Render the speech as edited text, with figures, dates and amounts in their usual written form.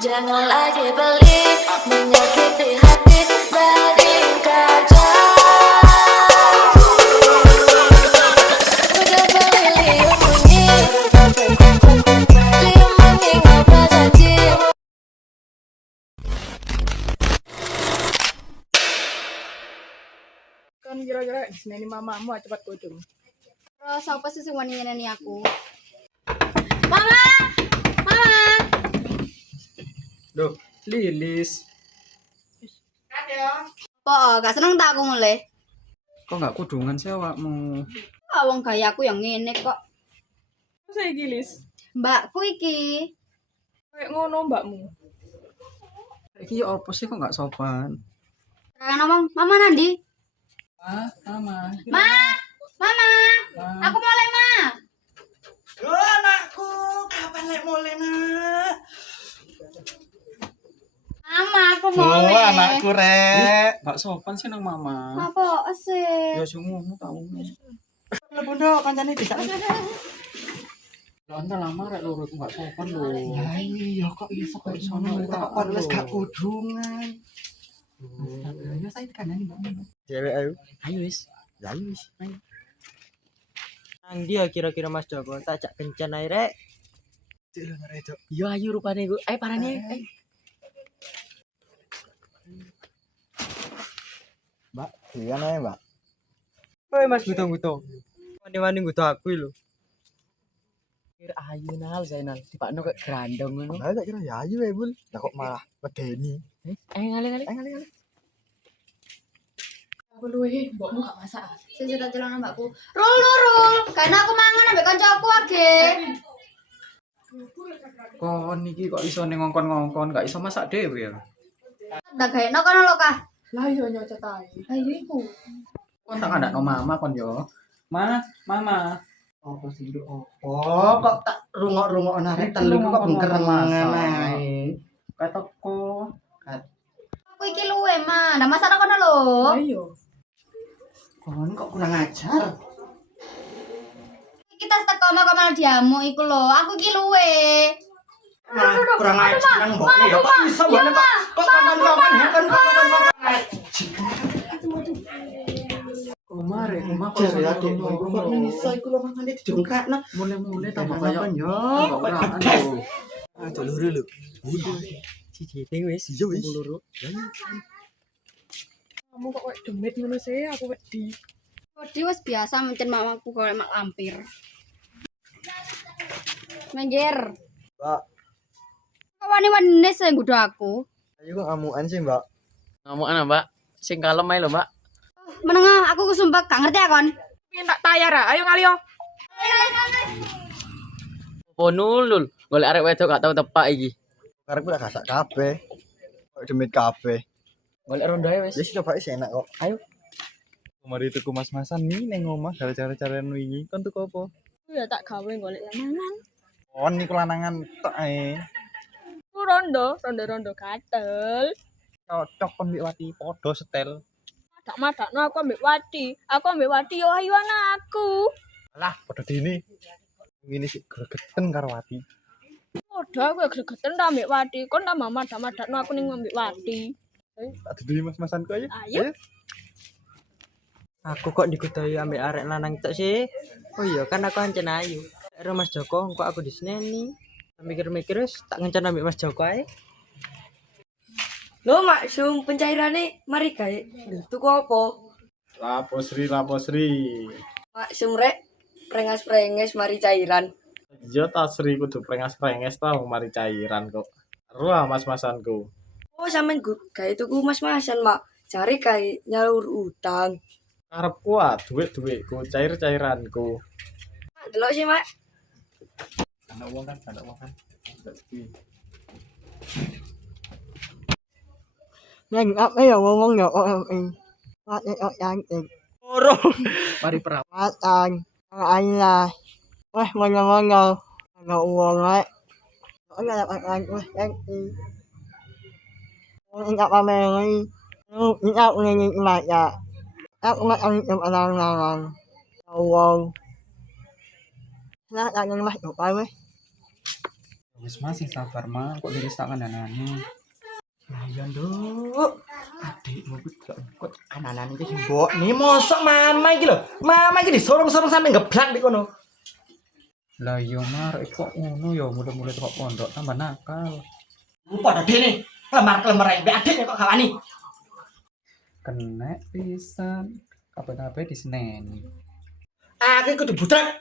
Jangan lagi pelit, menyakiti hati dari kaca. Udah beli liuk bunyi, liuk mengingat janji. Kan kira-kira seneni mamamu cepat kudung. Terus apa sih sing wani nyeneni aku? Mama! Mama! Loh, Lilis. Kok gak seneng tak aku mulai? Kok nggak kudungan sih awakmu? Wong gaya aku yang ngene kok. Saya gilis. Mbakku iki. Kayak ngono mbakmu. Iki ya apa sih kok nggak sopan? Sekarang ngomong, Mama Nandi. Mama. Ma! Mama! Aku mulai, Ma. Loh, anakku, kapan lek mulai nak? Mama, aku mulai. Rek. Nggak sopan sih nang mama. Apa sih? Ya sungguh tahu. Bondo kancane bisa. Lah anta lama rek loro nggak sopan lho. Ya iya kok iso kok sono tak kok wis gak kudungan. Ya saya tekanane mbak. Cewek ayo. Ayo wis. Ya ayo wis. Ayo. Nang dia kira-kira Mas Joko tak jak kencan ae rek. Cek lho arek itu. Yo ayo rupane ku. Ayo parane. Mbak, iya ae, Mbak. Oi Mas Buto-buto. Wani-wani nguto aku lho. Kira ayu nal Zainal. Dipakno kok grandong ngono. Lah tak kira ya ayo wae, Bul. Lah kok malah medeni. Ngale-ngale. Aku luwe, mbokmu gak masak. Sing tak celana mbakku. Rul. Karena aku mangan ambek kancaku age. Kon iki kok iso ning ngongkon-ngongkon, nggak iso masak dhewe ya. Tak gaekno kono lho, Kah. Lah iya nyocot ae. Ayo iku. Kon tak kandakno mama kon yo. Mama. Apa sih nduk? Oh, kok tak rungok-rungok arek telu kok bengkereng ae. Kayak teko. Aku iki luwe, Ma. Ndak masak kono lho. Ayo. Kon kok kurang ajar. Kita teko malah diamu iku lho. Aku iki luwe. Nah, kurang ajar nang mbok ya kok iso mbok kok kapan-kapan kan kapan-kapan. Omare, omah Ajar ya Dek, kok iso iku lho mangane dijongkrakno. mulai tambah Kayak kayak yo. ora lho. Aja luru lho. Siji wis. Iya wis. Kamu kok kayak demit ngono sih, aku wedi. Wedi wis biasa mencen mamaku kalau mak lampir. Menjer. Mbak, Kok wani-wani sing nggodho aku? ayo kok ngamukan sih, Mbak. Ngamukan Mbak. Sing kalem ae lho Mbak. Menengah aku kesumpah gak ngerti ya kon. Pengen tak tayar ah. Ayo ngalio. Opo nulul. Golek arek wedok gak tau tepak iki. Karep tak gasak kabeh. Kok demit kabeh. Golek rondo ae wis. Wis coba wis enak kok. Mari tuku mas-masan nih neng omah cara-cara wingi kon tuku apa? Ya tak gawe golek lanangan. Kon niku lanangan tok ae. Ku rondo gatel. Cocok kon mbek Wati padha setel. Madak-madakno aku ambek Wati. Aku ambek Wati yo ayu anakku. Alah, padha dene. Ngene sik gregeten karo Wati. Padha aku gregeten ta ambek Wati. Kon tambah madak-madakno aku ning ambek Wati. Tak duduhi mas-masanku ayo. Ayo. Aku kok dikudahi ambek arek lanang tok sih. Oh iya kan aku ancen ayu. Karo Mas Joko kok aku diseneni. Mikir-mikir wis tak ngencan ambek Mas Joko ae. Lho maksum pencairane mari gawe. Tuku apa? Lapo Sri. Maksum rek prengas-prenges mari cairan. Iya ta Sri kudu prengas-prenges ta mari cairan kok. Ruah mas-masanku. Oh sampean gawe tuku mas-masan, Mak. Cari gawe nyalur utang. Karepku duit-duitku, cair-cairanku. Delok sih, Mak. Ada uang kan? Neng apa ya ngomong ya cantik. Mari perawat. Matang. Ayah. Wah, ngono-ngono. Ana uang rek. Ana dapat wah cantik. Enggak pameli. Enggak ngene ya. Aku makan jam alang-alang. Uang. Nah, tak nang mas, kok weh. Wis masih sabar mah, kok diri tak kandhanane. Iya nduk. Adikmu ku kok anak-anak iki mbok nih mosok mama iki lho. Mama iki disorong-sorong sampe ngeblak di kono. Lah yo mar kok ngono yo mulai-mulai kok pondok tambah nakal. Lu pada dene lemar-lemar mbek adiknya kok gawani. Kena pisan. Kabeh-kabeh diseneni. Aku kudu butrek.